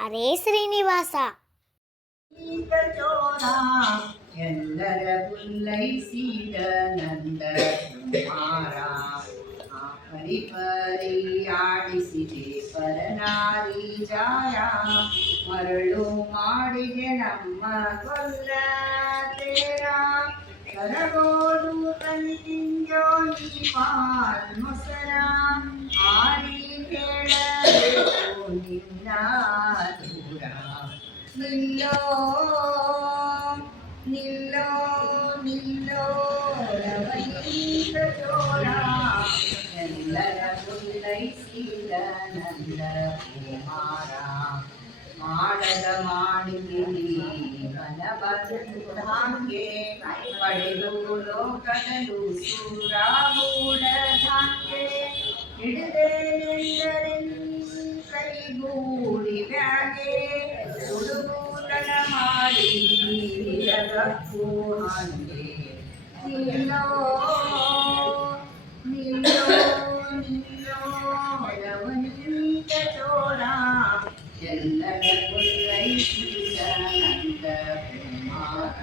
ಅರೇ ಶ್ರೀನಿವಾಸ. ಎಲ್ಲರ ಪುಲ್ಲೈಸಿದ ನಂದ ಕುಮಾರ ಪರಿಪರಿ ಆಡಿಸಿದೆ ಪರನಾರಿ ಜಾಯ ಮರಳು ಮಾಡಿದೆ ನಮ್ಮ ಕೊಲ್ಲ ತೇರ ಕರಗೋಡು ಕಲಿತಿಂಜೋನಿ ಪಾಲ್ ಮೊಸರ ಆರಿ ಕೇಳಬೇಕು ನಿನ್ನ ದೂರ ನಿಲ್ಲೋ ನಿಲ್ಲೋ ನಿಲ್ಲೋ ರವನೀತ ಚೋರ ಎಲ್ಲರ ಪುಲ್ಲೈಸಿದ ನಂದ ಕುಮಾರ ಮಾಡದ ಮಾಡಿದಿನಿ ಮನಬಂಧಾಂಗೆ ಪಡೆದು ಲೋಕದಲು ಸೂರಾಗೂಡ ಧಾಂಗೆ ಹಿಡಿದೇನೆಂದರೆ ಕೈಗೂಡಿ ಬ್ಯಾಗೆ ಹುಡುಗೂತನ ಮಾಡಿ ನಿಲ್ಲದಕ್ಕೂ ಹಂಗೆ ನಿಲ್ಲೋ ನಿಲ್ಲೋ ನಿಲ್ಲೋ ರವನೀತ ಚೋರ ಎಲ್ಲರ ಪುಲ್ಲೈಸಿದ ನಂದ ಕುಮಾರ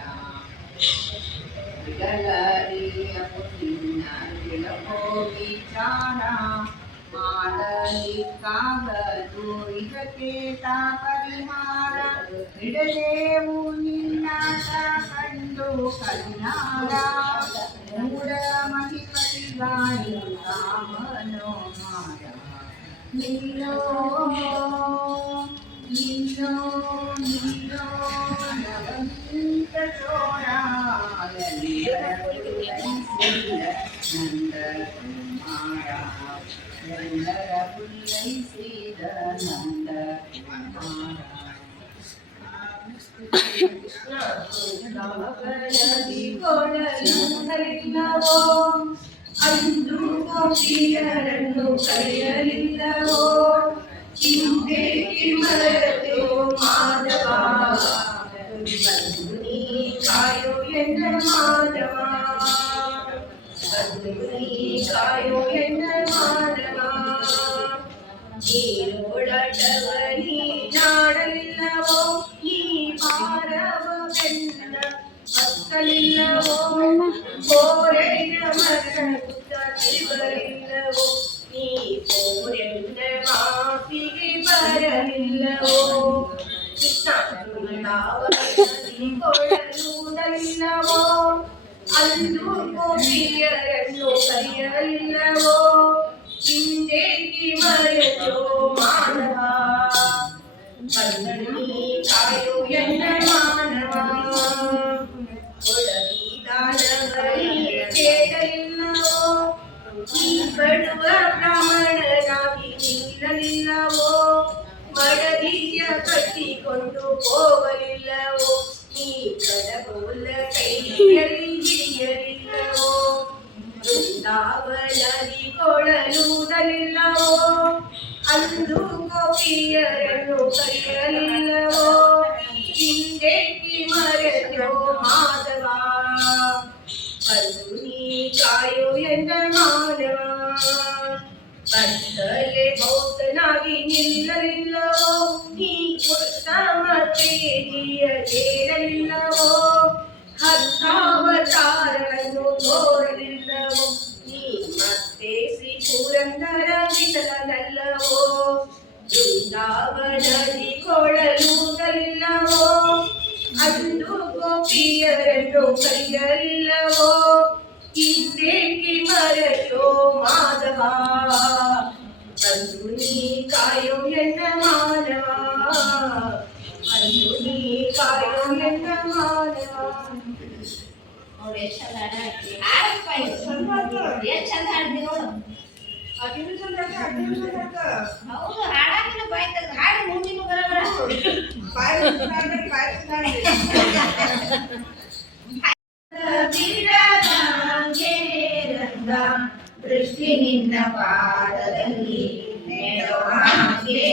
ಗಲರಿಯ ಪುಣ್ಯ ತಿಳಕೋ ವಿಚಾರ ಮಾಡಲಿಕ್ಕಾಗದು ಇದಕ್ಕೆ ಪರಿಹಾರ ಹಿಡದೇವು ನಿನ್ನ ಕಂಡು ಕಣ್ಣಾರ ಮೂಢ ಮಹಿಪತಿಗಾಯಿ ಕಾಮನೋಹಾರ ನಿಲ್ಲೋ ನಿಲ್ಲೋ ನಿಲ್ಲೋ ನವನೀತ ಚೋರ ಎಲ್ಲರ ಪುಲ್ಲೈಸಿದ ನಂದ ಕುಮಾರ ಎಲ್ಲರ ಪುಲ್ಲೈಸಿದ ನಂದ ಕುಮಾರ ಕೊಡಲಿಲ್ಲವೋ ಅಂದು ಗೋಪಿಯರನ್ನು ಕರೆಯಲಿಲ್ಲವೋ ಹಿಂದೆ ಮರೆತೋ ಮಾಧವ ಬಂದು ನೀ ಕಾಯೋ ಎನ್ನ ಮಾಧವ ಬಂದು ನೀ ಕಾಯೋ ಎನ್ನ ಮಾಧವ ನೀರೊಳಟವ ನೀ ನಾಡಲಿಲ್ಲವೋ ನೀ ಭಾರವವೆನ್ನ ಹೊತ್ತಲಿಲ್ಲವೋ ಕೋರೆಯ ಮರಣ ಪುತ್ತ ತಿರುಗಲಿಲ್ಲವೋ ನೀ ಕೋರೆನ್ನ ಮಾತಿಗೆ ಬರಲಿಲ್ಲವೋ ಕೊಳ್ಳುವುದಲ್ಲವೋ ಅಂದು ಗೋಪಿಯರನ್ನು ಕರೆಯಲಿಲ್ಲವೋ ಹಿಂದೇಕಿ ಮರೆತೋ ಮಾನವ ಬಂದು ನೀ ಕಾಯೋ ಎನ್ನ ಮಾನವ ಕೊಡಲಿದಾನವರಿಗೆ ಕೇಳಲಿಲ್ಲವೋ ಈ ಬಡುವ ಬ್ರಾಹ್ಮಣನಾಗಿ ನಿಲ್ಲಲಿಲ್ಲವೋ ಮಡದಿಯ ಕಟ್ಟಿಕೊಂಡು ಹೋಗಲಿಲ್ಲವೋ ನೀ ಕಡಗೋಲ ಕೈಯಲ್ಲಿ ಹಿಡಿಯಲಿಲ್ಲವೋ ಬೃಂದಾವನದಿ ಕೊಳಲುವುದಲಿಲ್ಲವೋ ಅಂದು ಗೋಪಿಯರನ್ನು ಕರೆಯಲಿಲ್ಲವೋ ಹಿಂದೇಕಿ ಮರೆತೋ ಮಾಧವ ಬಂದು ನೀ ಕಾಯೋ ಎನ್ನ ಮಾನವ ಬಂದಲೆ ಭೌತನಾಗಿ ನಿಲ್ಲಲಿಲ್ಲವೋ ನೀ ಉತ್ತಮ ತೇಜಿಯ ಸೇರಲಿಲ್ಲವೋ ಹತ್ತಾವತಾರಗಳನ್ನು ತೋರಲಿಲ್ಲವೋ ನೀ ಮತ್ತೆ ಶ್ರೀ ಪುರಂದರ ವಿಠಲನಲ್ಲವೋ ಬೃಂದಾವನದಿ ಕೊಳಲುವುದಲಿಲ್ಲವೋ ಅಂದು ಗೋಪಿಯರನ್ನು ಕರೆಯಲಿಲ್ಲವೋ ಹಿಂದೇಕಿ ಮರೆತೋ ಮಾಧವ ಬಂದು ನೀ ಕಾಯೋ ಎನ್ನ ಮಾನವ ಬಂದು ನೀ ಕಾಯೋ ಎನ್ನ ಮಾನವ. ಅವ್ರು ಎಷ್ಟು ಚಂದ ಹಾಡ್ದಿ ನೋಡು. ಹೌದು ಹಾಡಾಕಿನ ಬಾಯ್ ತೆಗ್ದು ಹಾಡು ಮುಂದಿನ ಬರೋಬರ ದೃಷ್ಟಿ ನಿನ್ನ ಪಾದದಲ್ಲಿ ನೆಡೋ ಹಾಗೆ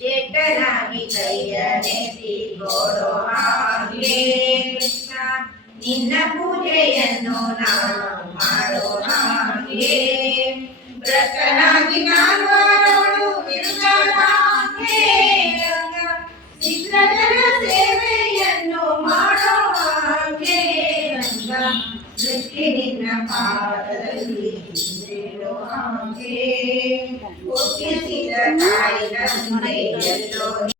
ಜೇಟನಾಗಿ ಕೈಯ ನೆತ್ತಿ ಗೋಡೋ ಹಾಗೆ ಕೃಷ್ಣ ನಿನ್ನ ಪೂಜೆಯನ್ನು ನಾನು ಮಾಡೋ ಹಾಗೆ ಭ್ರಷ್ಟನಾಗಿ ನಾನು ಬಿರುಗಾಳ ಹಾಗೆ ನಿನ್ನ ಪಾದದಲ್ಲಿ ಬೀಳುವಾಗೆ ಒಪ್ಪಿಸಿದ ತಾಯಿ ತಂದೆ ಎಲ್ಲೋ